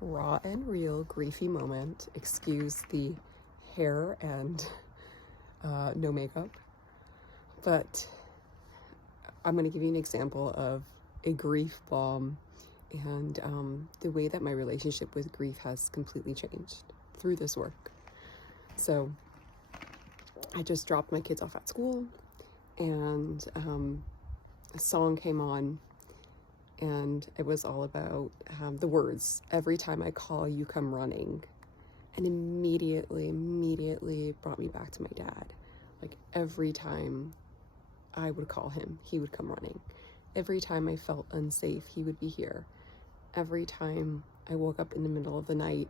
raw and real griefy moment. Excuse the hair and no makeup, but I'm going to give you an example of a grief bomb and the way that my relationship with grief has completely changed through this work. So I just dropped my kids off at school, and a song came on, and it was all about the words, "Every time I call, you come running." And immediately brought me back to my dad. Like, every time I would call him, he would come running. Every time I felt unsafe, he would be here. Every time I woke up in the middle of the night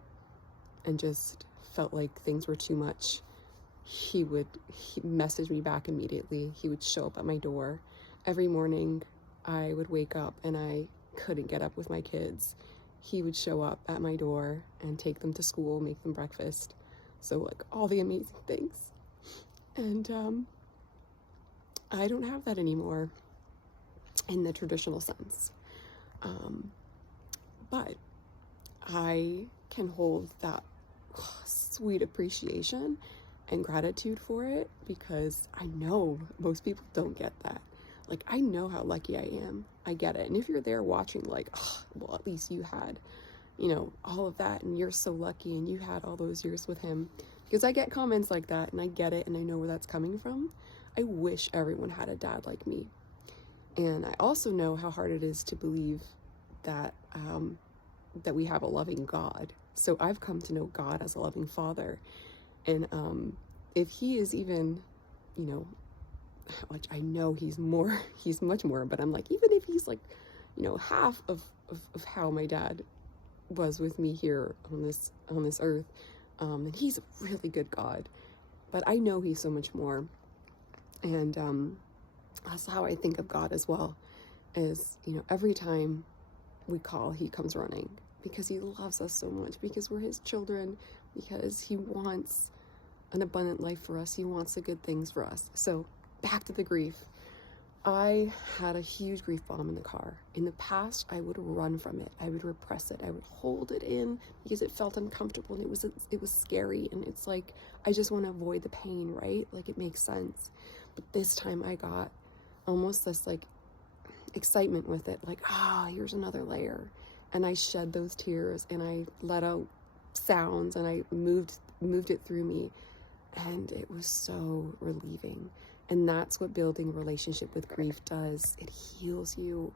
and just felt like things were too much, he message me back immediately. He would show up at my door. Every morning I would wake up and I couldn't get up with my kids. He would show up at my door and take them to school, make them breakfast. So, like, all the amazing things. And I don't have that anymore in the traditional sense. But I can hold that sweet appreciation and gratitude for it, because I know most people don't get that. Like, I know how lucky I am. I get it. And if you're there watching, like, oh, well, at least you had, all of that, and you're so lucky, and you had all those years with him. Because I get comments like that, and I get it, and I know where that's coming from. I wish everyone had a dad like me. And I also know how hard it is to believe that that we have a loving God. So I've come to know God as a loving Father. And if he is even, which I know he's much more, but I'm like, even if he's like, half of how my dad was with me here on this earth, and he's a really good God, but I know he's so much more. And that's how I think of God as well, is, every time we call, he comes running, because he loves us so much, because we're his children, because he wants an abundant life for us. He wants the good things for us. So back to the grief. I had a huge grief bomb in the car. In the past, I would run from it. I would repress it. I would hold it in because it felt uncomfortable, and it was scary. And it's like, I just want to avoid the pain, right? Like, it makes sense. But this time I got almost this like excitement with it. Like, here's another layer. And I shed those tears, and I let out sounds, and I moved it through me. And it was so relieving. And that's what building a relationship with grief does. It heals you.